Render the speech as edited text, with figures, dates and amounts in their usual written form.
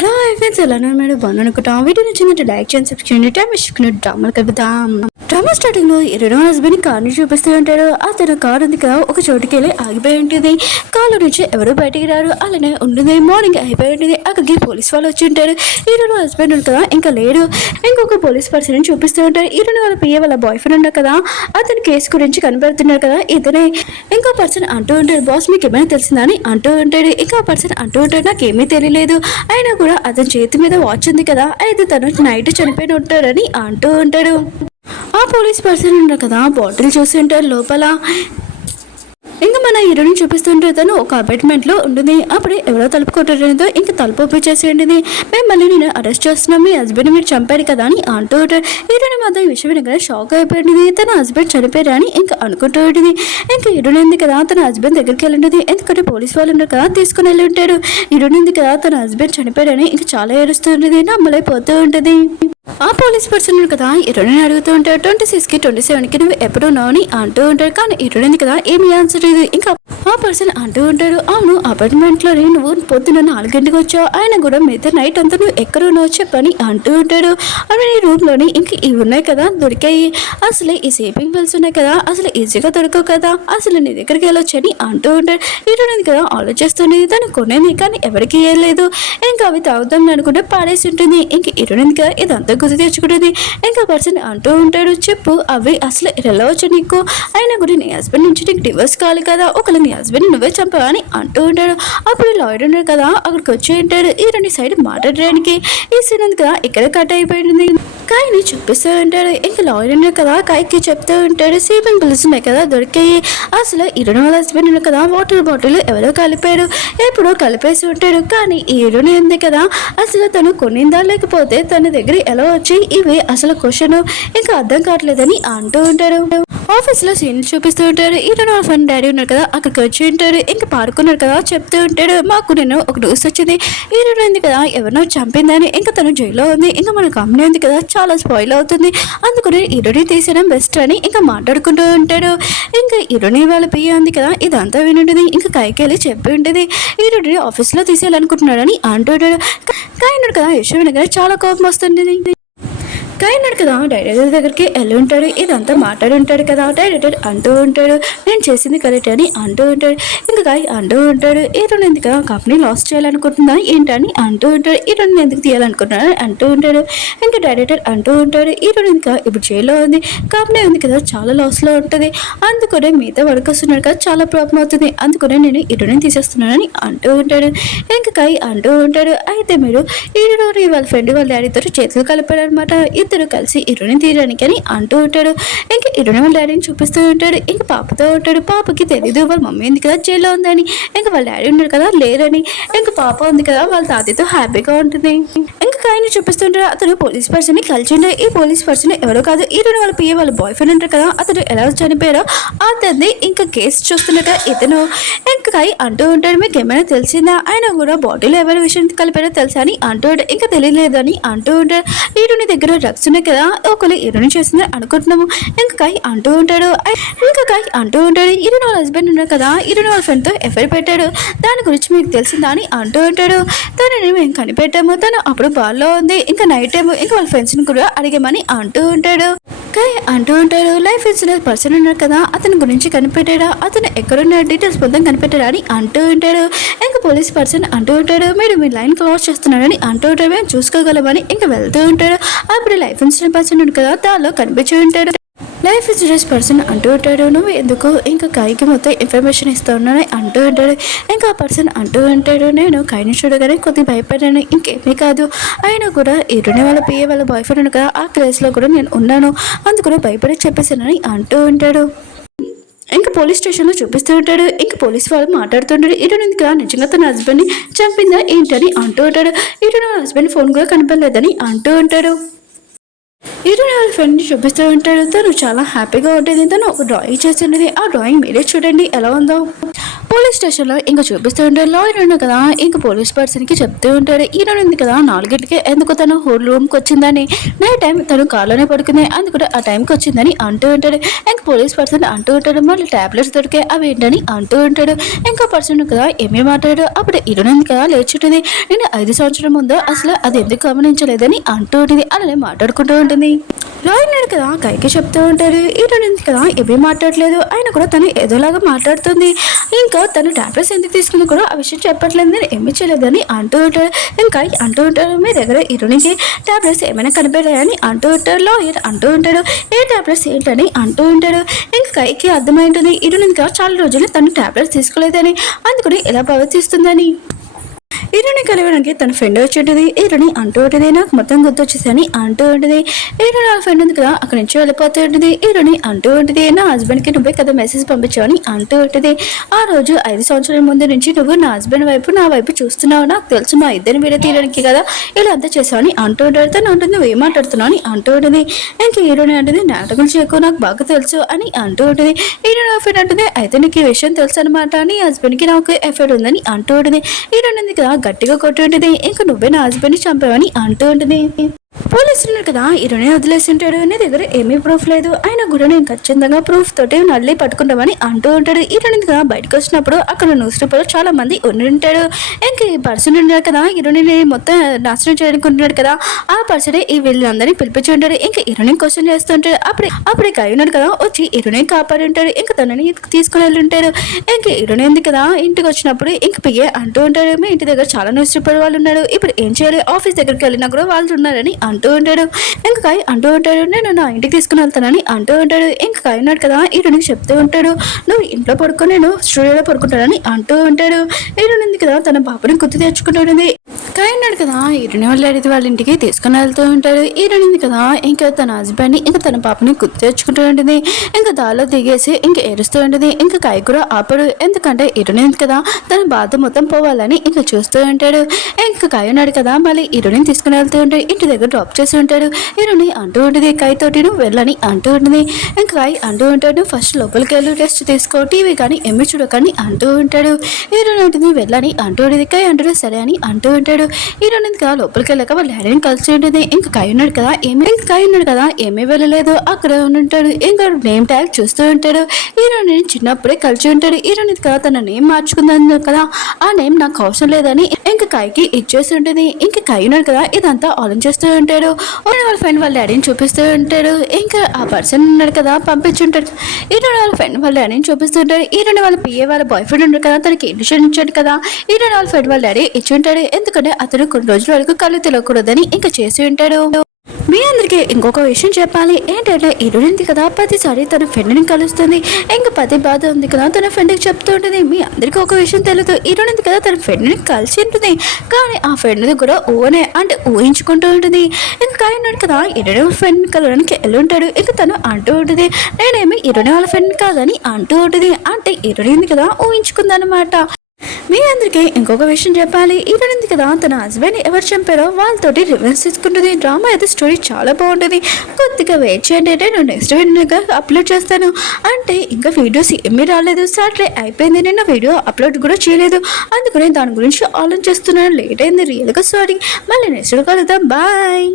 Hello friends, ఎలా ఉన్నారు? మీరు బాగున్నాను అనుకుంటాం. వీడియో నచ్చినట్టు లైక్ చేయండి, సబ్స్క్రైబ్ చేయండి. టైం ఇచ్చుకున్న డ్రామాలు కలుపుతాం. డ్రామా స్టార్టింగ్ లో రెండో హస్బెండ్ కార్ని చూపిస్తూ ఉంటాడు. అతను కారు ఉంది కదా, ఒక చోటుకి వెళ్ళి ఆగిపోయి ఉంటుంది. కారు నుంచి ఎవరు బయటికి రారు, అలానే ఉంటుంది. మార్నింగ్ అయిపోయి ఉంటుంది. అక్కడికి పోలీస్ వాళ్ళు వచ్చి ఉంటారు. రెండో హస్బెండ్ ఉంది కదా, ఇంకా లేడు. ఇంకొక పోలీస్ పర్సన్ చూపిస్తూ ఉంటారు. రెండు వాళ్ళ పియ్య వాళ్ళ బాయ్ ఫ్రెండ్ ఉన్నారు కదా, అతని కేసు గురించి కనబడుతున్నారు కదా. ఇతనే ఇంకో పర్సన్ అంటూ ఉంటాడు, బాస్ మీకు ఏమైనా తెలిసిందా అని అంటూ ఉంటాడు. ఇంకో పర్సన్ అంటూ ఉంటాడు, నాకేమీ తెలియలేదు, అయినా కూడా అతని చేతి మీద వాచ్ ఉంది కదా, అయితే తను నైట్ చనిపోయిన ఉంటాడని అంటూ ఉంటాడు. ఆ పోలీస్ పర్సన్ ఉన్నారు కదా, బాటిల్ చూసి ఉంటారు లోపల. ఇంకా మన హీరోని చూపిస్తుంటే తను ఒక అపార్ట్మెంట్ లో ఉంటుంది. అప్పుడు ఎవరో తలుపు కొట్టడంతో ఇంకా తలుపు ఓపెన్ చేసి ఉంటుంది. మేము మళ్ళీ నేను అరెస్ట్ చేస్తున్నాం, మీ హస్బెండ్ మీరు చంపారు కదా అని అంటూ ఉంటాడు. హీరోని మాత్రం ఈ విషయం వినగా షాక్ అయిపోయింది. తన హస్బెండ్ చనిపోయారు అని ఇంకా అనుకుంటూ ఉంటుంది. ఇంకా హీరోని ఉంది కదా, తన హస్బెండ్ దగ్గరికి వెళ్ళింటుంది. ఎందుకంటే పోలీస్ వాళ్ళు ఉన్నారు కదా, తీసుకుని వెళ్ళి ఉంటాడు. హీరోని ఉంది కదా, తన హస్బెండ్ చనిపోయారని ఇంకా చాలా ఏడుస్తూ ఉంటుంది, నమ్మలేకపోతూ ఉంటుంది. ఆ పోలీస్ పర్సన్ కదా హీరోని అడుగుతూ ఉంటాడు, 26కి 27కి నువ్వు ఎప్పుడు ఉన్నావు అని అంటూ ఉంటాడు. కానీ హీరోని కదా ఏమి ఆన్సర్ లేదు. ఇంకా ఆ పర్సన్ అంటూ ఉంటాడు, అవును అపార్ట్మెంట్ లో నువ్వు పొద్దున 4 గంటలకు వచ్చావు, ఆయన కూడా మిగతా నైట్ అంతా నువ్వు ఎక్కడ ఉన్నావు చెప్పని అంటూ ఉంటాడు. అవి నీ రూమ్ లోని ఇంక ఇవి ఉన్నాయి కదా దొరికాయి, అసలు ఈ సేవింగ్ బిల్స్ ఉన్నాయి కదా, అసలు ఈజీగా దొరకవు కదా, అసలు నీ దగ్గరికి వెళ్ళొచ్చని అంటూ ఉంటాడు. హీరోని కదా ఆలోచిస్తుంది, తను కొనేది కానీ ఎవరికి వేయలేదు. ఇంకా అవి తాగుతాం అనుకుంటే పాడేసి ఉంటుంది. ఇంక హీరోని కదా ఇదంతా గుర్తు తెచ్చుకుంటుంది. ఇంకా పర్సన్ అంటూ ఉంటాడు, చెప్పు అవి అసలు వెళ్ళవచ్చు నీకు, అయినా కూడా నీ హస్బెండ్ నుంచి నీకు డివోర్స్ కావాలి కదా, ఒకళ్ళు నీ హస్బెండ్ నువ్వే చంపావా అని అంటూ ఉంటాడు. అప్పుడు లాయర్ ఉన్నాడు కదా, అక్కడికి వచ్చి ఉంటాడు ఈ రెండు సైడ్ మాట్లాడడానికి. ఈ సీన్ ఉంది కదా ఇక్కడ కట్ అయిపోయింది. కాయని చూపిస్తూ ఉంటాడు. ఇంకా లాయర్ ఉన్నాడు కదా, కాయకి చెప్తూ ఉంటాడు, సేవింగ్ బిల్స్ ఉన్నాయి కదా దొరికాయి, అసలు ఇరుని వాళ్ళ హస్బెండ్ ఉన్నాడు కదా వాటర్ బాటిల్ ఎవరో కలిపాడు, ఎప్పుడో కలిపేసి ఉంటాడు. కానీ ఈ ఇరుని ఉంది కదా, అసలు తను కొనిందా లేకపోతే తన దగ్గర ఎలా వచ్చి ఇవి అసలు క్వశ్చన్ ఇంకా అర్థం కావట్లేదని అంటూ ఉంటారు. ఆఫీస్ లో సీన్ చూపిస్తూ ఉంటారు. ఈరోజు వాళ్ళ ఫ్రెండ్ డాడీ ఉన్నారు కదా, అక్కడికి వచ్చి ఉంటారు. ఇంకా పాడుకున్నారు కదా, చెప్తూ ఉంటాడు, మాకు నేను ఒక న్యూస్ వచ్చింది, ఈరోజు ఉంది కదా ఎవరినో చంపిందని, ఇంకా తను జైల్లో ఉంది, ఇంకా మన కంపెనీ ఉంది కదా చాలా స్పాయిల్ అవుతుంది, అందుకని ఈరోజు తీసేయడం బెస్ట్ అని ఇంకా మాట్లాడుకుంటూ ఉంటాడు. ఇంకా ఈరోజు వాళ్ళ పియ్య ఉంది కదా ఇదంతా వినుంటుంది. ఇంకా కైకి వెళ్ళి చెప్పి ఉంటుంది, ఈరోజు ఆఫీస్లో తీసేయాలనుకుంటున్నాడని అంటుంటాడు. కాయన్నాడు కదా యశ్వ వినగానే చాలా కోపం వస్తుంది. కాయన్నాడు కదా డైరెక్టర్ దగ్గరికి వెళ్ళి ఉంటాడు. ఇదంతా మాట్లాడి ఉంటాడు కదా, డైరెక్టర్ అంటూ ఉంటాడు, నేను చేసింది కరెక్ట్ అని అంటూ ఉంటాడు. ఇంకా కాయ అంటూ ఉంటాడు, ఈ రెండు ఎందుకు కంపెనీ లాస్ చేయాలనుకుంటుందా ఏంటని అంటూ ఉంటాడు. ఈ రెండు ఎందుకు తీయాలనుకుంటున్నాను అంటూ ఉంటాడు. ఇంకా డైరెక్టర్ అంటూ ఉంటాడు, ఈ రెండు ఇంకా ఇప్పుడు జైల్లో ఉంది, కంపెనీ ఉంది కదా చాలా లాస్లో ఉంటుంది, అందుకనే మిగతా వర్కర్స్ ఉన్నాడు కదా చాలా ప్రాబ్లం అవుతుంది, అందుకనే నేను ఈ రెండు తీసేస్తున్నానని అంటూ ఉంటాడు. ఇంకా కాయ అంటూ ఉంటాడు, అయితే మీరు ఈ రెండు వాళ్ళ ఫ్రెండ్ వాళ్ళ డాడీతో చేతులు కలిపాడు అనమాట, ఇద్దరు కలిసి ఇరుని తీయడానికి అని అంటూ ఉంటాడు. ఇంకా ఇరుని వాళ్ళ డాడీని చూపిస్తూ ఉంటాడు. ఇంకా పాపతో ఉంటాడు, పాపకి తెలీదు వాళ్ళ మమ్మీ ఉంది కదా జైల్లో ఉందని, ఇంకా వాళ్ళ డాడీ ఉన్నాడు కదా లేరని, ఇంకా పాప ఉంది కదా వాళ్ళ తాతయ్యతో హ్యాపీగా ఉంటుంది. ఇంకా కాయని చూపిస్తుంటాడు, అతను పోలీస్ పర్సన్ ని కలిసిండే. ఈ పోలీస్ పర్సన్ ఎవరో కాదు, ఇరుని వాళ్ళ పియ్య వాళ్ళ బాయ్ ఫ్రెండ్ ఉంటారు కదా, అతను ఎలా చనిపోయారో అతన్ని ఇంకా కేసు చూస్తున్నట్టు ఇతను. ఇంకా కాయ అంటూ ఉంటాడు, మీకు ఏమైనా తెలిసిందా, ఆయన కూడా బాడీలో ఎవరి విషయం కలిపారో తెలుసా అని అంటూ ఉంటాడు. ఇంకా తెలియలేదని అంటూ ఉంటాడు. ఇరుని దగ్గర డ్రగ్స్ ఉన్నాయి కదా, ఒకళ్ళు ఇరుని చేసిందని అనుకుంటున్నాము. ఇంకా కాయ అంటూ ఉంటాడు. ఇంకా కాయ అంటూ ఉంటాడు, ఇరుని వాళ్ళ హస్బెండ్ ఉన్నాడు కదా, ఇరుని వాళ్ళ ఫ్రెండ్ తో ఎఫ్ఐఆర్ పెట్టాడు, దాని గురించి మీకు తెలిసిందా అని అంటూ ఉంటాడు. తనని మేము కనిపెట్టాము, తను అప్పుడు బాల్లో ఉంది, ఇంకా నైట్ టైం ఇంకా వాళ్ళ ఫ్రెండ్స్ ని కూడా అడిగామని అంటూ ఉంటాడు. కాయ అంటూ ఉంటాడు, లైఫ్ ఇన్సూరెన్స్ పర్సన్ ఉన్నాడు కదా, అతని గురించి కనిపెట్టాడా, అతను ఎక్కడున్న డీటెయిల్స్ మొత్తం కనిపెట్టాడా అని అంటూ ఉంటాడు. ఇంకా పోలీస్ పర్సన్ అంటూ ఉంటాడు, మీరు మీ లైన్ క్లాస్ చేస్తున్నాడని అంటూ ఉంటాడు, మేము చూసుకోగలమని ఇంకా వెళ్తూ ఉంటాడు. అప్పుడు లైఫ్ ఇన్సూరెన్స్ పర్సన్ ఉన్నాడు కదా, దానిలో కనిపించి ఉంటాడు. లైఫ్ ఇన్సూరెన్స్ పర్సన్ అంటూ ఉంటాడు, నువ్వు ఎందుకు ఇంకా కాయకి మొత్తం ఇన్ఫర్మేషన్ ఇస్తూ ఉన్నానని అంటూ ఉంటాడు. ఇంకా ఆ పర్సన్ అంటూ ఉంటాడు, నేను కాయని చూడగానే కొద్దిగా భయపడ్డాను, ఇంకేమీ కాదు, అయినా కూడా ఇరుని వాళ్ళ పియ్య వాళ్ళ బాయ్ ఫ్రెండ్ ఉంది కదా ఆ ప్లేస్లో కూడా నేను ఉన్నాను, అందుకని భయపడి చెప్పేసానని అంటూ ఉంటాడు. ఇంకా పోలీస్ స్టేషన్లో చూపిస్తూ ఉంటాడు. ఇంకా పోలీస్ వాళ్ళు మాట్లాడుతుంటాడు, ఇటు కదా నిజంగా తన హస్బెండ్ని చంపిందా ఏంటని అంటూ ఉంటాడు. ఇటు నా హస్బెండ్ ఫోన్ కూడా కనపడలేదని అంటూ ఉంటాడు. ఇరుని వాళ్ళ ఫ్రెండ్ని చూపిస్తూ ఉంటాడు, తను చాలా హ్యాపీగా ఉంటుంది, తను ఒక డ్రాయింగ్ చేసి ఉన్నది, ఆ డ్రాయింగ్ మీరే చూడండి ఎలా ఉందో. పోలీస్ స్టేషన్లో ఇంకా చూపిస్తూ ఉంటాడు. లాయర్ ఉన్నాడు కదా, ఇంకా పోలీస్ పర్సన్కి చెప్తూ ఉంటాడు, ఈరోజు ఉంది కదా 4 ఎందుకు తను రూమ్కి వచ్చిందని, నైట్ టైం తను కార్లోనే పడుకుంది, అందుకు ఆ టైంకి వచ్చిందని అంటూ ఉంటాడు. ఇంకా పోలీస్ పర్సన్ అంటూ ఉంటాడు, మళ్ళీ టాబ్లెట్స్ దొరికే అవి ఏంటని అంటూ ఉంటాడు. ఇంకా పర్సన్ కదా ఏమీ మాట్లాడాడు. అప్పుడు ఈరోజు కదా లేచుంటుంది, నేను 5 సంవత్సరం ముందు అసలు అది ఎందుకు గమనించలేదని అంటూ ఉంటుంది. అలానే మాట్లాడుకుంటూ ఉంటుంది. లాయర్ కదా కైకి చెప్తూ ఉంటాడు, ఈరోజు కదా ఏమీ మాట్లాడలేదు, ఆయన కూడా తను ఏదోలాగా మాట్లాడుతుంది, ఇంకా తను టాబ్లెట్స్ ఎందుకు తీసుకుంది కూడా ఆ విషయం చెప్పట్లేదు, నేను ఏమీ చేయలేదని అంటూ ఉంటాడు. ఇంకా అంటూ ఉంటాడు, మీ దగ్గర ఈరోజుకి టాబ్లెట్స్ ఏమైనా కనిపెట్టాయని అంటూ ఉంటాడు. లాయర్ అంటూ ఉంటాడు, ఏ టాబ్లెట్స్ ఏంటని అంటూ ఉంటాడు. ఇంకా కైకి అర్థమైంటుంది, ఈరోజు ఇంకా చాలా రోజులు తను టాబ్లెట్స్ తీసుకోలేదని, అందుకని ఎలా ప్రవర్తిస్తుందని. ఈరోని కలవడానికి తన ఫ్రెండ్ వచ్చి ఉంటుంది. ఈరోని అంటూ ఉంటుంది, నాకు మొత్తం గుర్తొచ్చేసని అంటూ ఉంటుంది. ఈరోని నా ఫ్రెండ్ ఉంది కదా అక్కడి నుంచి వెళ్ళిపోతూ ఉంటుంది. ఈరోని అంటూ ఉంటుంది, నా హస్బెండ్కి నువ్వే కదా మెసేజ్ పంపించావని అంటూ ఉంటుంది. ఆ రోజు 5 సంవత్సరాల ముందు నుంచి నువ్వు నా హస్బెండ్ వైపు నా వైపు చూస్తున్నావు, నాకు తెలుసు, మా ఇద్దరిని విడతీయడానికి కదా ఇలా అంతా చేసావని అంటూ ఉంటాడు. తను ఉంటుంది, నువ్వు ఏం మాట్లాడుతున్నావు అని అంటూ ఉంటుంది. ఇంకా ఈరోని అంటుంది, నాటకం చేయకు, నాకు బాగా తెలుసు అని అంటూ ఉంటుంది. ఈరోని నా ఫ్రెండ్ అంటుంది, అయితే నీకు ఈ విషయం తెలుసు అనమాట, నీ హస్బెండ్కి నాకు ఎఫెక్ట్ ఉందని అంటూ ఉంటుంది. ఈరోని కదా గట్టిగా కొట్టి ఉంటుంది, ఇంకా నువ్వే నా హస్బెండ్ని చంపావని అంటూ ఉంటుంది. పోలీసులు కదా ఈరోనే వదిలేసి ఉంటాడు, నీ దగ్గర ఏమీ ప్రూఫ్ లేదు, అయినా కూడా నేను ఖచ్చితంగా ప్రూఫ్ తోటి నల్లి పట్టుకుంటామని అంటూ ఉంటాడు. ఈరోని కదా బయటకు వచ్చినప్పుడు అక్కడ న్యూస్ పేపర్ చాలా మంది ఉండి ఉంటాడు. ఇంకా ఈ పర్సన్ ఉన్నాడు కదా ఈరోని మొత్తం నాశనం చేయనుకుంటున్నాడు కదా, ఆ పర్సనే ఈ వీళ్ళందరినీ పిలిపించి ఉంటాడు. ఇంకా ఈరోని క్వశ్చన్ చేస్తుంటాడు. అప్పుడే కై ఉన్నాడు కదా వచ్చి ఈరోని కాపాడి ఉంటాడు. ఇంకా తనని తీసుకుని వెళ్ళి ఉంటాడు. ఇంకా ఈరోని ఉంది కదా ఇంటికి వచ్చినప్పుడు ఇంక పియ్యే అంటూ ఉంటాడు, మీ ఇంటి దగ్గర చాలా న్యూస్ పేపర్ వాళ్ళు ఉన్నారు, ఇప్పుడు ఏం చేయాలి, ఆఫీస్ దగ్గరికి వెళ్ళినా కూడా వాళ్ళు ఉన్నారని అంటూ ఉంటాడు. ఇంకా కాయ్ అంటూ ఉంటాడు, నేను నా ఇంటికి తీసుకుని వెళ్తానని అంటూ ఉంటాడు. ఇంకా కాయ్ ఉన్నాడు కదా ఈరోనికి చెప్తూ ఉంటాడు, నువ్వు ఇంట్లో పడుకొని నేను స్టూడియోలో పడుకుంటానని అంటూ ఉంటాడు. ఈరోని ఉంది కదా తన బాబుని గుర్తు తెచ్చుకుంటూ ఉంటుంది. కాయ్ ఉన్నాడు కదా ఈరోని వాళ్ళ ఇంటికి తీసుకుని వెళ్తూ ఉంటాడు. ఈరోని ఉంది కదా ఇంకా తన హస్బెండ్ని ఇంకా తన పాపని గుర్తు తెచ్చుకుంటూ ఉంటుంది. ఇంకా దారిలో దిగేసి ఇంకా ఏడుస్తూ ఉంటుంది. ఇంకా కాయ్ కూడా ఆపడు, ఎందుకంటే ఈరోని ఉంది కదా తన బాధ మొత్తం పోవాలని ఇంకా చూస్తూ ఉంటాడు. ఇంకా కాయ్ ఉన్నాడు కదా మళ్ళీ ఈరోని తీసుకుని వెళ్తూ ఉంటాడు, ఇంటి దగ్గర డ్రాప్ చేసి ఉంటాడు. ఈరోని అంటూ ఉంటుంది, కాయ్ తోటి నువ్వు వెళ్ళని అంటూ ఉంటుంది. ఇంకా కాయ్ అంటూ ఉంటాడు, ఫస్ట్ లోపలికి వెళ్ళు, టెస్ట్ తీసుకో, టీవీ కానీ ఏమి చూడకని అంటూ ఉంటాడు. ఈరోని ఉంటుంది వెళ్ళని అంటూ ఉంటుంది. కాయ్ అంటాడు సరే అని అంటూ ఉంటాడు. ఈరోని కదా లోపలికి వెళ్ళాక వాళ్ళ డాడీని కలిసి ఉంటుంది. ఇంకా కాయ్ ఉన్నాడు కదా ఏమీ వెళ్ళలేదు, అక్కడ ఉంటాడు. ఇంకా నేమ్ ట్యాగ్ చూస్తూ ఉంటాడు. ఈరోని చిన్నప్పుడే కలిసి ఉంటాడు. ఈరోని కదా తన నేమ్ మార్చుకుందని కదా, ఆ నేమ్ నాకు అవసరం లేదని ఇంకా కాయ్కి ఇచ్చేసి ఉంటుంది. ఇంకా కాయ్ ఉన్నాడు కదా ఇదంతా ఆలోచిస్తూ ఉంటాడు. వాళ్ళ ఫ్రెండ్ వాళ్ళ డాడీని చూపిస్తూ ఉంటాడు. ఇంకా ఆ పర్సన్ ఉన్నాడు కదా పంపించుంటాడు. ఈరోజు వాళ్ళ ఫ్రెండ్ వాళ్ళ డాడీని చూపిస్తుంటాడు. ఈరోజు వాళ్ళ పిఏ వాళ్ళ బాయ్ ఫ్రెండ్ ఉంటాడు కదా, తనకి ఇండిషన్ ఇచ్చాడు కదా, ఈరోజు వాళ్ళ ఫ్రెండ్ వాళ్ళ డాడీ ఇచ్చి ఉంటాడు. ఎందుకంటే అతను కొన్ని రోజుల వరకు కళ్ళు తెలియకూడదని ఇంకా చేసి ఉంటాడు. మీ అందరికీ ఇంకొక విషయం చెప్పాలి, ఏంటంటే ఈరోజు కదా ప్రతిసారి తన ఫ్రెండ్ని కలుస్తుంది. ఇంకా పది బాధ ఉంది కదా తన ఫ్రెండ్కి చెప్తూ ఉంటుంది. మీ అందరికీ ఒక విషయం తెలియదు, ఈరోజు కదా తన ఫ్రెండ్ని కలిసి ఉంటుంది, కానీ ఆ ఫ్రెండ్ని కూడా ఓనే అంటే ఊహించుకుంటూ ఉంటుంది. ఇంకా ఉన్నాడు కదా ఈరోజు ఫ్రెండ్ని కలవడానికి వెళ్ళి ఉంటాడు. ఇంకా తను అంటూ ఉంటుంది, నేనేమి ఈరోజు వాళ్ళ ఫ్రెండ్ కాదని అంటూ ఉంటుంది. అంటే ఈరోజు కదా ఊహించుకుందనమాట. మీ అందరికీ ఇంకొక విషయం చెప్పాలి, ఈరోజు కదా తన హస్బెండ్ ఎవరు చంపారో వాళ్ళతోటి రివర్స్ తీసుకుంటుంది. డ్రామా అయితే స్టోరీ చాలా బాగుంటుంది, కొద్దిగా వెయిట్ చేయండి, నేను నెక్స్ట్ వీడియోగా అప్లోడ్ చేస్తాను. అంటే ఇంకా వీడియోస్ ఏమీ రాలేదు, సాటర్డే అయిపోయింది, నేను వీడియో అప్లోడ్ కూడా చేయలేదు, అందుకని దాని గురించి ఆలోచిస్తున్నాను, లేట్ అయింది, రియల్గా సారీ. మళ్ళీ నెక్స్ట్ కలుద్దాం, బాయ్.